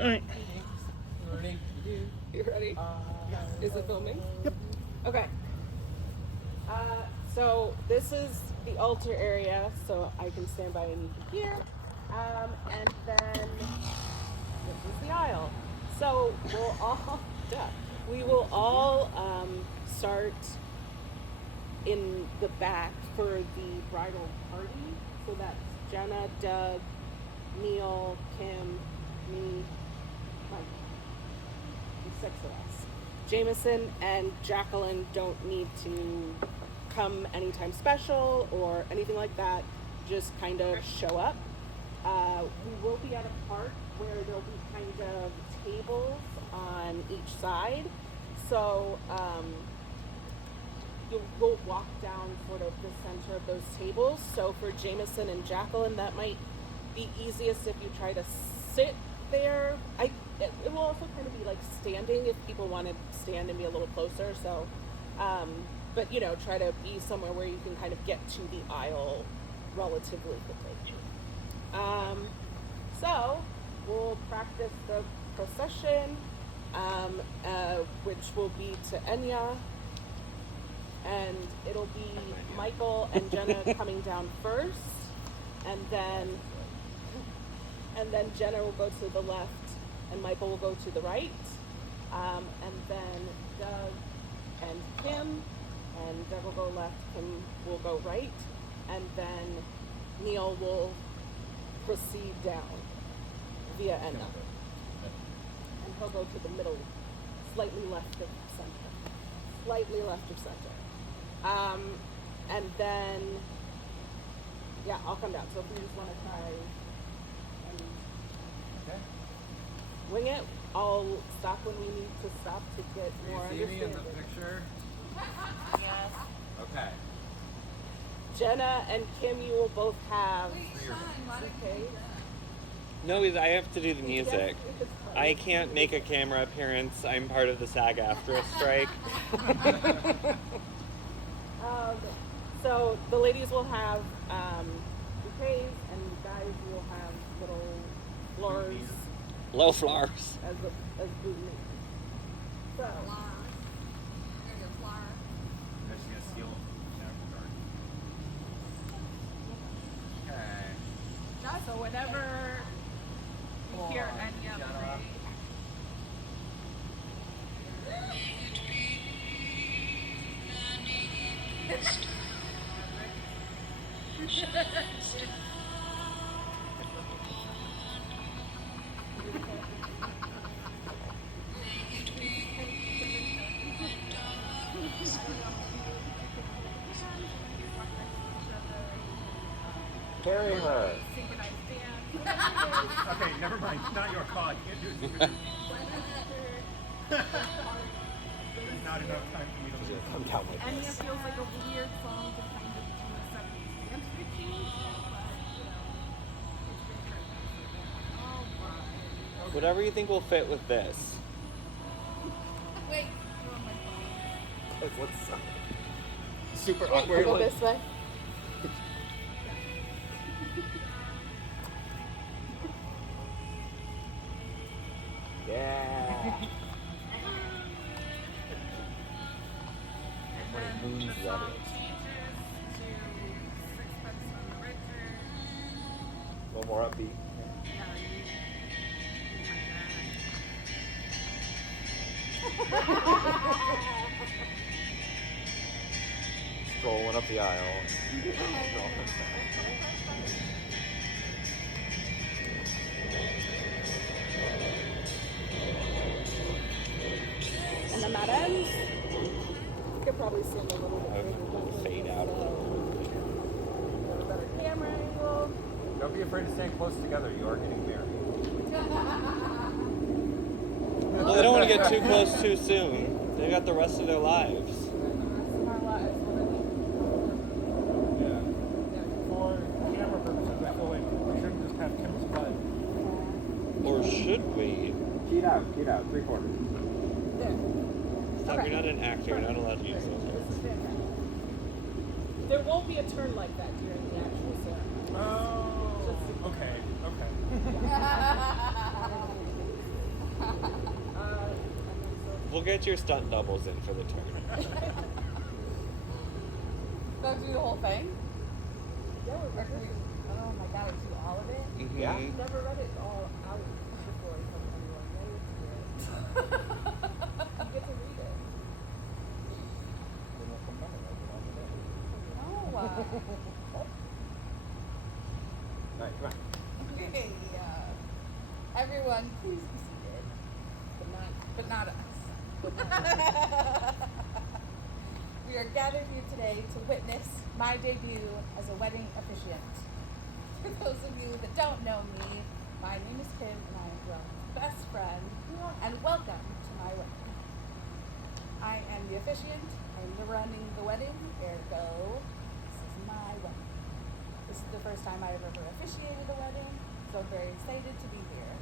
All right. Ready? You ready? Is it filming? Yep. Okay. So this is the altar area, so I can stand by and here. And then this is the aisle. So we'll all, we will all start in the back for the bridal party. So that's Jenna, Doug, Neil, Kim, me, Mike. The 6 of us. Jameson and Jacqueline don't need to come anytime special or anything like that. Just kind of show up. We will be at a park where there'll be kind of tables on each side. So we'll walk down sort of the center of those tables. So for Jameson and Jacqueline, that might be easiest if you try to sit there. It will also kind of be like standing if people want to stand and be a little closer. So, but you know, try to be somewhere where you can kind of get to the aisle relatively quickly. So we'll practice the procession, which will be to Enya, and it'll be Michael and Jenna coming down first, and then Jenna will go to the left, and Michael will go to the right, and then Doug and Kim, and Doug will go left, Kim will go right, and then Neil will proceed down via Enna. And he'll go to the middle, slightly left of center. Slightly left of center. And then, yeah, I'll come down. So if you just want to try and wing it, I'll stop when we need to stop to get more Do you see me in understanding. the picture? Yes. Okay. Jenna and Kim, you will both have. Wait, Sean, why don't Okay. you do that? No, I have to do the music. Yes, I can't make a camera appearance. I'm part of the SAG-AFTRA strike. So the ladies will have bouquets, and the guys will have little flowers Low flowers. as bouquets. So Flower. There's your flower. I'm just gonna steal Okay. So whenever you hear Enya play, Carry her. synchronized dance. Okay, never mind. Not your call. You can't do it. There's not enough time for me to listen. Come down with Enya this. feels like a weird song to kind of do a 70s dance routine, but you know, it's been great. Oh my. Whatever you think will fit with this. Wait. Throw on my phone. Like, what's super I'll awkward? go like- this way. Yeah. And When it then moves the song ready. changes to Sixpence on the Richter. A little more upbeat. Yeah, Strolling up the aisle. And then that ends. You could probably see them a little bit. I would fade out a little. Get a better camera angle. Don't be afraid to stand close together. You are getting married. Well, they don't want to get too close too soon. They've got the rest of their lives. Our lives. Yeah. For camera purposes, I feel like we shouldn't just have Kim's butt. Or should we? Cheat out, 3/4. There. Stop, Okay. you're not an actor. You're not allowed to use those words. This is fantastic. There won't be a turn like that during the actual ceremony. Oh. Okay. Okay. We'll get your stunt doubles in for the tournament. So do the whole thing? Yeah, we're Or can we, oh my god, do all of it? Yeah. Mhm. never read it all out before from anyone. Now you get to read it. No. Alright, come on. Okay, everyone, please be seated. But not us. We are gathered here today to witness my debut as a wedding officiant. For those of you that don't know me, my name is Kim and I am Joan's best friend. And welcome to my wedding. I am the officiant. I'm running the wedding. Ergo, this is my wedding. This is the first time I've ever officiated a wedding, so I'm very excited to be here.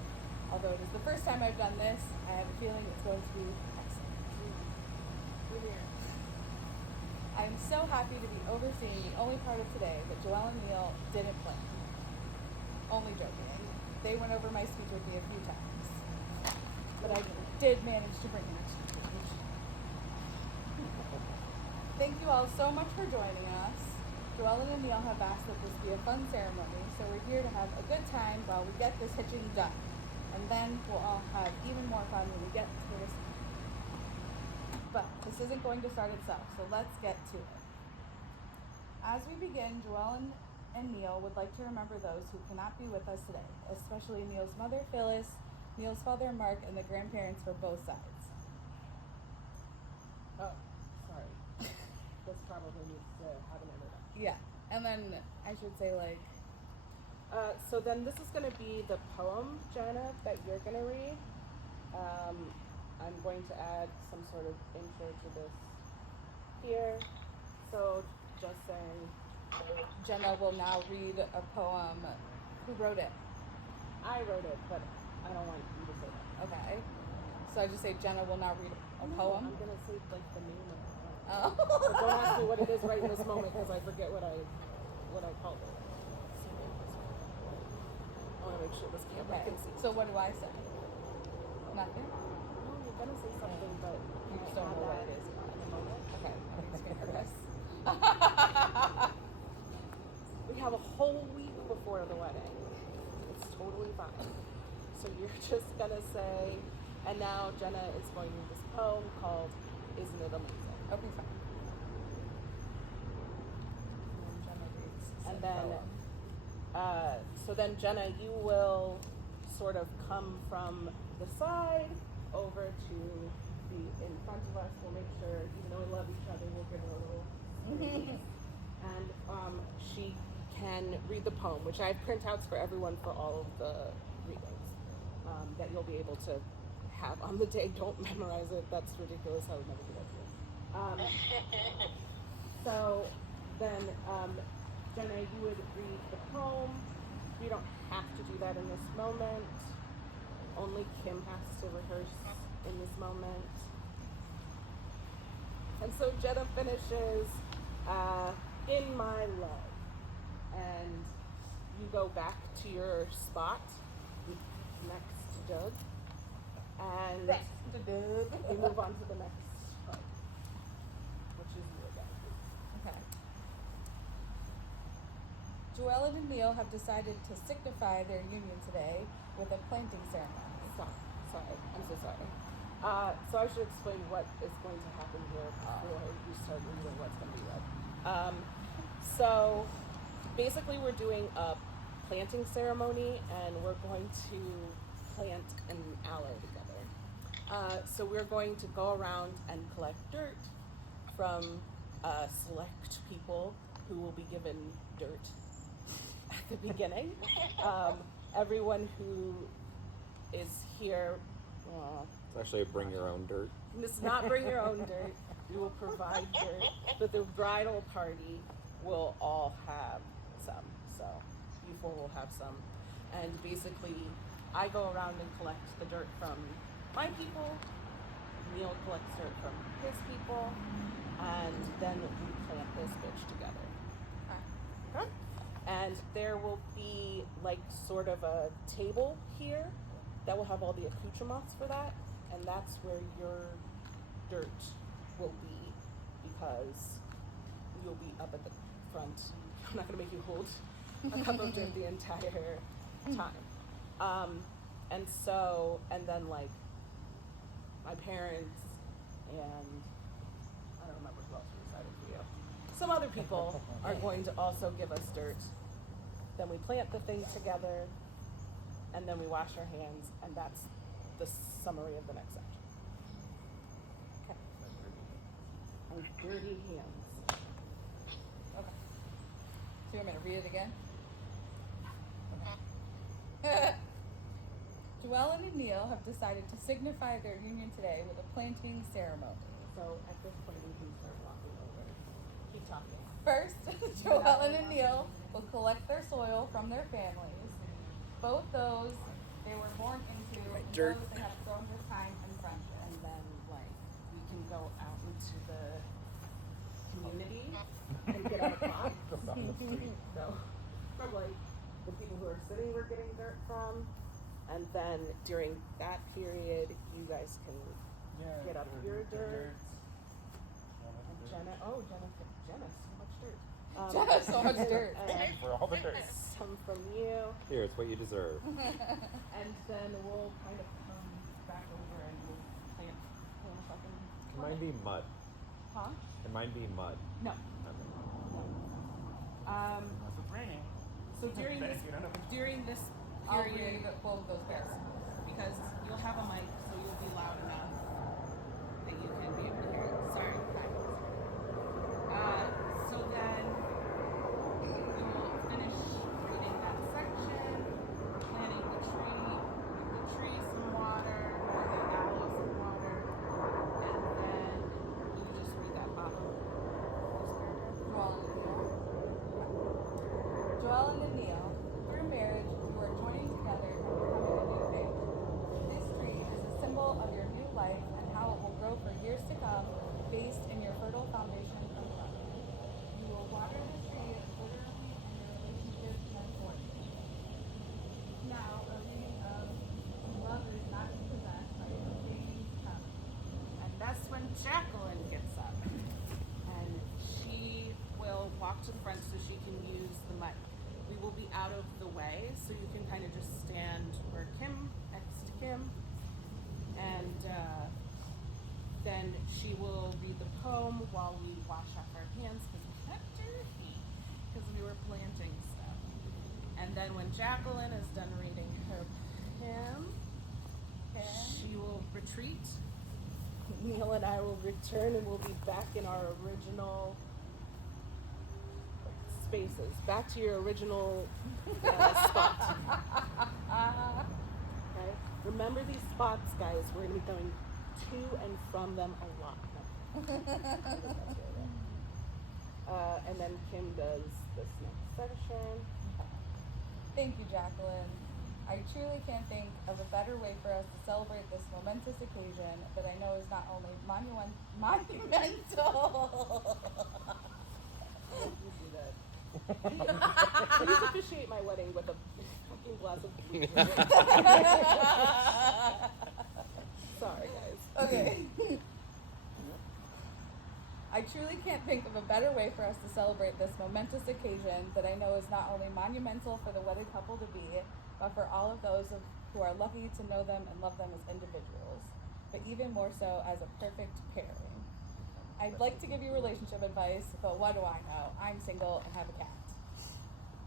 Although it is the first time I've done this, I have a feeling it's going to be excellent. I am so happy to be overseeing the only part of today that Joelle and Neil didn't plan. Only joking. They went over my speech with me a few times. But I did manage to bring it. Thank you all so much for joining us. Joelle and Neil have asked that this be a fun ceremony, so we're here to have a good time while we get this hitching done. And then we'll all have even more fun when we get to the reception. But this isn't going to start itself, so let's get to it. As we begin, Joelle and Neil would like to remember those who cannot be with us today, especially Neil's mother, Phyllis, Neil's father, Mark, and the grandparents for both sides. Oh, sorry. This probably needs to have an introduction. Yeah, and then I should say So then this is going to be the poem, Jenna, that you're going to read. I'm going to add some sort of intro to this here. So just saying, Jenna will now read a poem. Who wrote it? I wrote it, but I don't want you to say that. Okay. So I just say Jenna will now read a No, poem. I'm going to say like the name of the poem. Oh. But don't ask me what it is right in this moment because I forget what I called it. I want to make sure this camera Okay. can see. So what do I say? Nothing. No, you're gonna say something, but You just don't know what it is. in a moment. Okay. I'm just getting nervous. We have a whole week before the wedding. It's totally fine. So you're just gonna say, and now Jenna is going to read this poem called "Isn't It Amazing?" Okay, fine. And Jenna reads And said then, poem. so then Jenna, you will sort of come from the side over to the in front of us. We'll make sure, even though we love each other, we'll give her a little space. And she can read the poem, which I have printouts for everyone for all of the readings that you'll be able to have on the day. Don't memorize it. That's ridiculous. I would never do that to you. So then, Jenna, you would read the poem. You don't have to do that in this moment. Only Kim has to rehearse in this moment. And so Jenna finishes, "In My Love." And you go back to your spot next to Doug. And we move on to the next part, which is your guy. Okay. Joellen and Neil have decided to signify their union today with a planting ceremony. Sorry, I'm so sorry. So I should explain what is going to happen here before you start reading what's going to be read. So basically we're doing a planting ceremony and we're going to plant an aloe together. So we're going to go around and collect dirt from select people who will be given dirt at the beginning. Everyone who is here, It's actually a bring your own dirt. does not bring your own dirt. We will provide dirt, but the bridal party will all have some. So you four will have some. And basically, I go around and collect the dirt from my people. Neil collects dirt from his people, and then we plant this bitch together. Okay? And there will be like sort of a table here that will have all the accoutrements for that, and that's where your dirt will be, because you'll be up at the front. I'm not gonna make you hold a cup of dirt the entire time. And then like my parents and I don't remember who else we decided for you. Some other people are going to also give us dirt. Then we plant the thing together, and then we wash our hands, and that's the summary of the next section. Okay. Our dirty hands. Okay. So you want me to read it again? Okay. Joellen and Neil have decided to signify their union today with a planting ceremony. So at this point, we can start walking over. Keep talking. First, Joellen and Neil will collect their soil from their families, both those they were born into and dirt. those they have grown with time and friendship. And then, like, we can go out into the community and get on a plot. So, from like the people who are sitting, we're getting dirt from. And then during that period, you guys can get up your dirt. And Jenna, Jenna, so much dirt. Jenna, so much dirt. And For all the dirt. some from you. Here, it's what you deserve. And then we'll kind of come back over and we'll plant fucking. Can mine be mud? Huh? Can mine be mud? No. Okay. Unless it's raining. So during this You don't know. period, I'll read both of those pairs. because you'll have a mic, so you'll be loud enough that you can be able to hear it. Sorry. So then we will finish reading that section. We're planting the tree some water, or the aloe some water, and then you just read that bottom. Joellen and Neil, through marriage, you are joining together and becoming a new family. This tree is a symbol of your new life and how it will grow for years to come, based in your fertile foundation of love. You will water the tree literally and your relationship metaphorically. Now, a reading of love is not to possess, but it is gaining to come. And that's when Jacqueline gets up. And she will walk to the front so she can use the mic. We will be out of the way, so you can kind of just stand where Kim, next to Kim. And then she will read the poem while we wash off our hands because we got dirty because we were planting stuff. And then when Jacqueline is done reading her poem, she will retreat. Neil and I will return and we'll be back in our original spaces. Back to your original spot. Okay? Remember these spots, guys. We're going to be going to and from them a lot. And then Kim does this next section. Thank you, Jacqueline. I truly can't think of a better way for us to celebrate this momentous occasion that I know is not only monumental. You do that. Please officiate my wedding with a fucking glass of beer. Sorry, guys. Okay. I truly can't think of a better way for us to celebrate this momentous occasion that I know is not only monumental for the wedded couple to be, but for all of those who are lucky to know them and love them as individuals, but even more so as a perfect pairing. I'd like to give you relationship advice, but what do I know? I'm single and have a cat.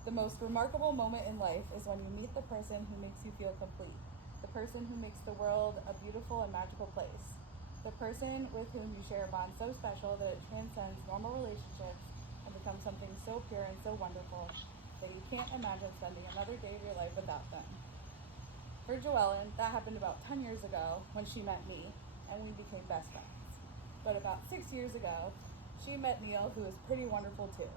The most remarkable moment in life is when you meet the person who makes you feel complete, the person who makes the world a beautiful and magical place, the person with whom you share a bond so special that it transcends normal relationships and becomes something so pure and so wonderful that you can't imagine spending another day of your life without them. For Joellen, that happened about 10 years ago when she met me, and we became best friends. But about 6 years ago, she met Neil, who is pretty wonderful too.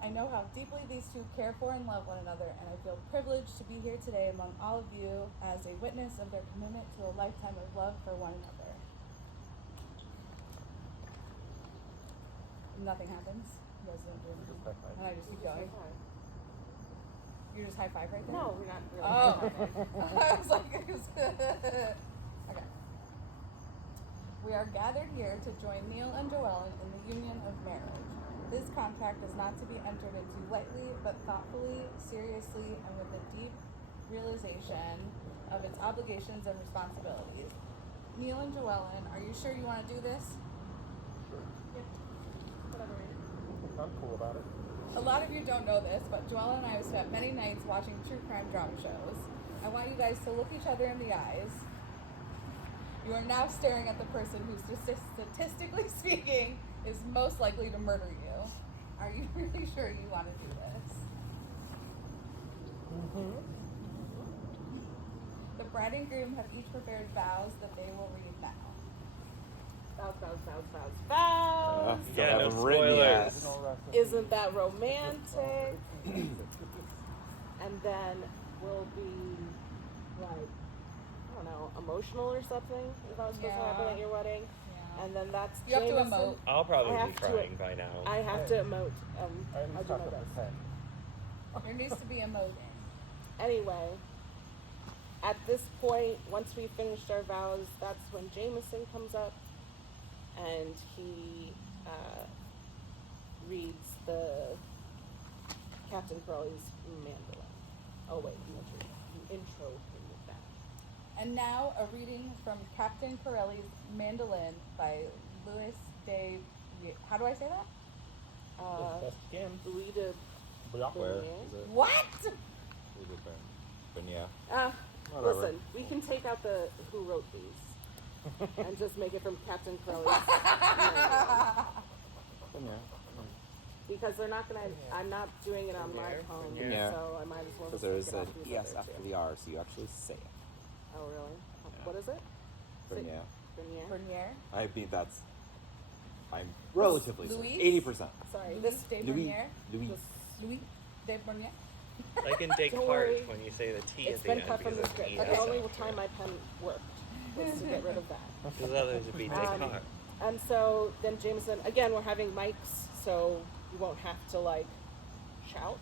I know how deeply these two care for and love one another, and I feel privileged to be here today among all of you as a witness of their commitment to a lifetime of love for one another. Nothing happens. You guys don't do anything. Just high five. And I just keep going. You're just high five right there? No, we're not really. Oh. I was like, okay. We are gathered here to join Neil and Joellen in the union of marriage. This contract is not to be entered into lightly, but thoughtfully, seriously, and with a deep realization of its obligations and responsibilities. Neil and Joellen, are you sure you want to do this? Whatever. I'm cool about it. A lot of you don't know this, but Joellen and I have spent many nights watching true crime drama shows. I want you guys to look each other in the eyes. You are now staring at the person who, statistically speaking, is most likely to murder you. Are you really sure you want to do this? Mm-hmm. The bride and groom have each prepared vows that they will read now. Vows, vows, vows, vows, vows. Still Yeah, no haven't written yet. spoilers. Isn't that romantic? And then we'll be like, I don't know, emotional or something. Is that what's supposed to happen Yeah. at your wedding? Yeah. And then that's You have to Jameson. emote. I'll probably I be have to- crying by now. I have to emote. I I'll do my up best. the pen. There needs to be emoting. Anyway, at this point, once we finished our vows, that's when Jameson comes up and he reads the Captain Crowley's mandolin. Oh wait, intro him with that. And now a reading from Captain Corelli's Mandolin by Louis de... How do I say that? Best again. Louis de Where Bernier. is it? What? But yeah. Whatever. Listen, we can take out the who wrote these and just make it from Captain Crowley's mandolin. But yeah. Because they're not gonna. I'm not doing it on my phone, Yeah. so I might as well. Because just there's take it an off these ES other after two. the R, so you actually say it. Oh really? Yeah. What is it? But Say- yeah. Bernier? Bernier? I mean, that's. I'm relatively Louis? 80%. Sorry, Louis this de Louis. Bernier? Louis. Louis de Bernier? Like in Don't worry. Descartes when you say the T it's at the been end cut from because the it's an script. ES The only after. time my pen worked was to get rid of that. Because others would be Descartes. And so then Jameson, again, we're having mics, so you won't have to like shout.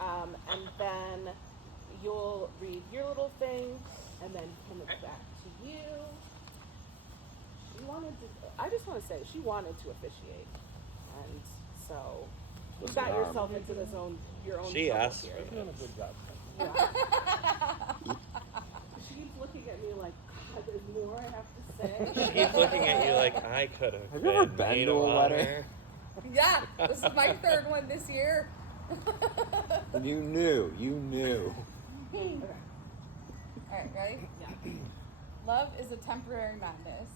And then you'll read your little thing, and then hand it back to you. She wanted to. I just want to say she wanted to officiate, and so you Was got it yourself into this own your own. She trouble asked here. for Doing a good job. Yeah. She keeps looking at me like, God, there's more I have to say. She's looking at you like I could have. Have you ever been maid to of a wedding? honor. Yeah, this is my third one this year. And you knew. Okay. Alright, ready? Yeah. Love is a temporary madness.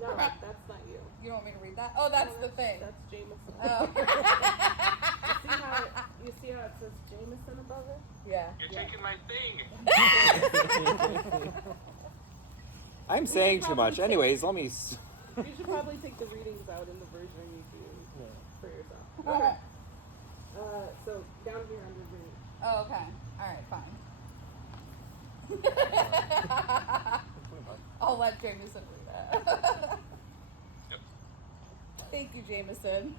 No, that's not you. You don't want me to read that? Oh, that's the thing. That's Jameson. Oh. You see how it says Jameson above it? Yeah. You're taking my thing. I'm saying too much. probably Anyways, let me. You should probably take the readings out in the version you do for yourself. Okay. So down here under reading. Oh, okay. Alright, fine. I'll let Jameson read it. Yep. Thank you, Jameson.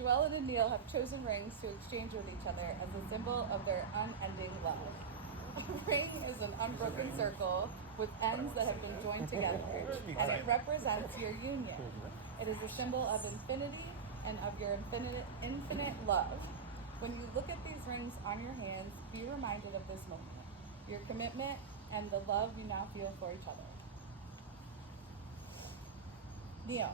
Joellen and Neil have chosen rings to exchange with each other as a symbol of their unending love. A ring is an unbroken circle with ends that have been joined together, and it represents your union. It is a symbol of infinity and of your infinite love. When you look at these rings on your hands, be reminded of this moment, your commitment and the love you now feel for each other. Neil,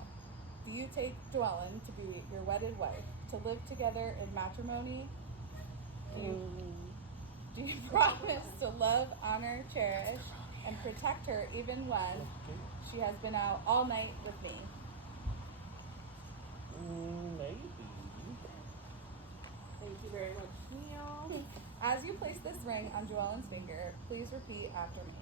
do you take Joellen to be your wedded wife, to live together in matrimony? Do you promise to love, honor, cherish, and protect her even when she has been out all night with me? Maybe. Thank you very much, Neil. As you place this ring on Joellen's finger, please repeat after me.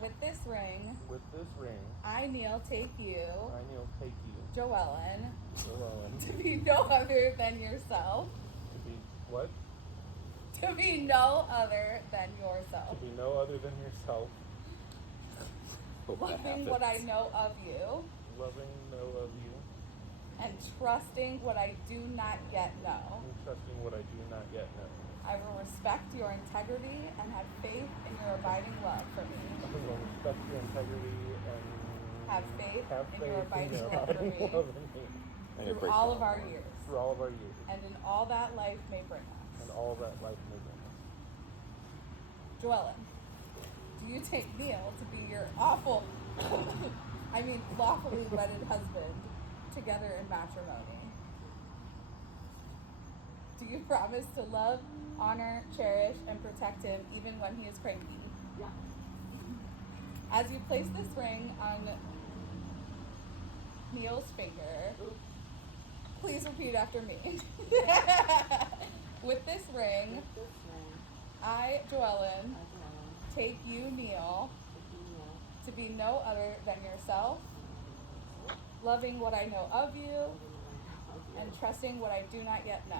With this ring, With this ring, I, Neil, take you, I will take you, Joellen, Joellen, to be no other than yourself. to be what? To be no other than yourself. To be no other than yourself, Hope that Loving what I happens. know of you, loving know of you, and trusting what I do not yet know. and trusting what I do not yet know. I will respect your integrity and have faith in your abiding love for me. I will respect your integrity and have faith have in faith your abiding in love for me And it through breaks all down of our more. years, through all of our years and in all that life may bring us. and all that life may bring us. Joellen, do you take Neil to be your lawfully wedded husband together in matrimony? Do you promise to love, honor, cherish, and protect him even when he is cranky? Yeah. As you place this ring on Neil's finger, please repeat after me. With this ring, This ring, I, Joellen, I don't take you, Neil, know. to be no other than yourself, loving what I know of you, and trusting what I do not yet know.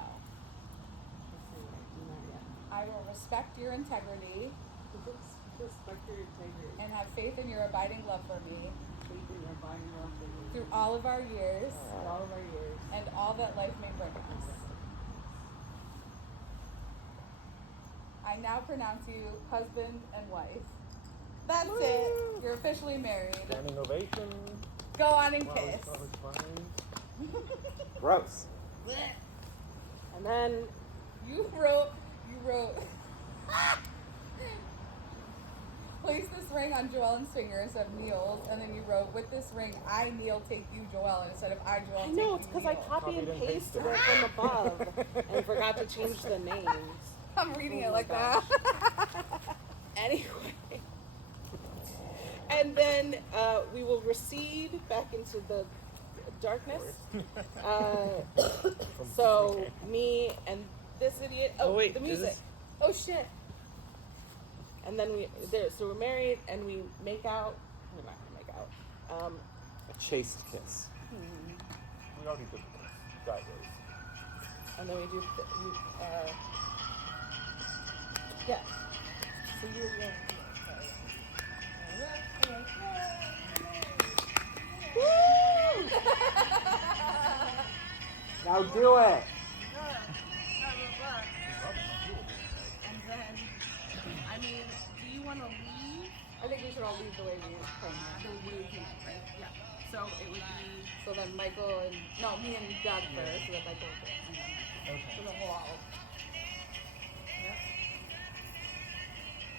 I will respect your integrity Respect your integrity. and have faith in your abiding love for me Faith in your abiding love for me. through all of our years For all of our years. and all that life may bring us. I now pronounce you husband and wife. That's it. You're officially married. Standing ovation. Go on and Flowers, kiss. flowers, flowers. Gross. And then You wrote, place this ring on Joellen's finger instead of Neil's, and then you wrote, with this ring, I, Neil, take you, Joellen, instead of I, Joellen, I take know you, it's because I Neil. copied and pasted it from above and forgot to change the names. I'm reading Oh it my like gosh. that. Anyway. And then we will recede back into the darkness. So me and this idiot. Oh, Oh, wait, the is music. this- Oh shit. And then so we're married and we make out. We're not gonna make out. A chaste kiss. We already did this. Sideways. And then we do. Yeah. So you're going. Woo! Now do it. And then, I mean, do you want to leave I think we should all leave the way we came. the way you came, right? Yeah. So it would be, So then Michael and me and Doug first, so then Michael first. So then we'll all.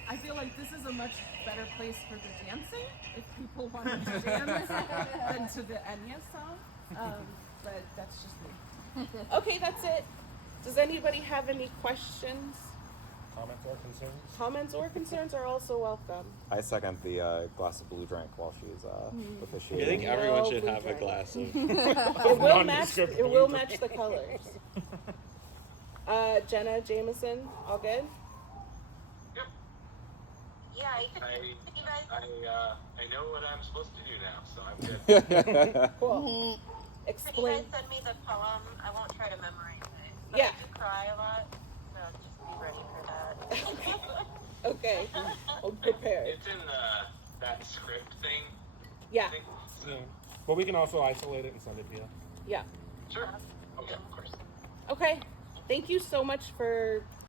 I feel like this is a much better place for the dancing, if people want to dance, than to the Enya song. But that's just me. Okay, that's it. Does anybody have any questions? Comments or concerns? Comments or concerns are also welcome. I second the glass of blue drink while she's I officiating. think everyone No should blue have a drink. glass of. It will match. Nondescript It will blue match the colors. Jenna Jameson, all good? Yep. Yeah, I could. You guys. I know what I'm supposed to do now, so I'm good. Cool. Can you Explain. guys send me the poem? I won't try to memorize it. But Yeah. I do cry a lot, so just be ready for that. Okay. I'm prepared. It's in that script thing. Yeah. I think. So, Yeah. But we can also isolate it and send it to you. Yeah. sure. Okay, of course. Okay. Thank you so much for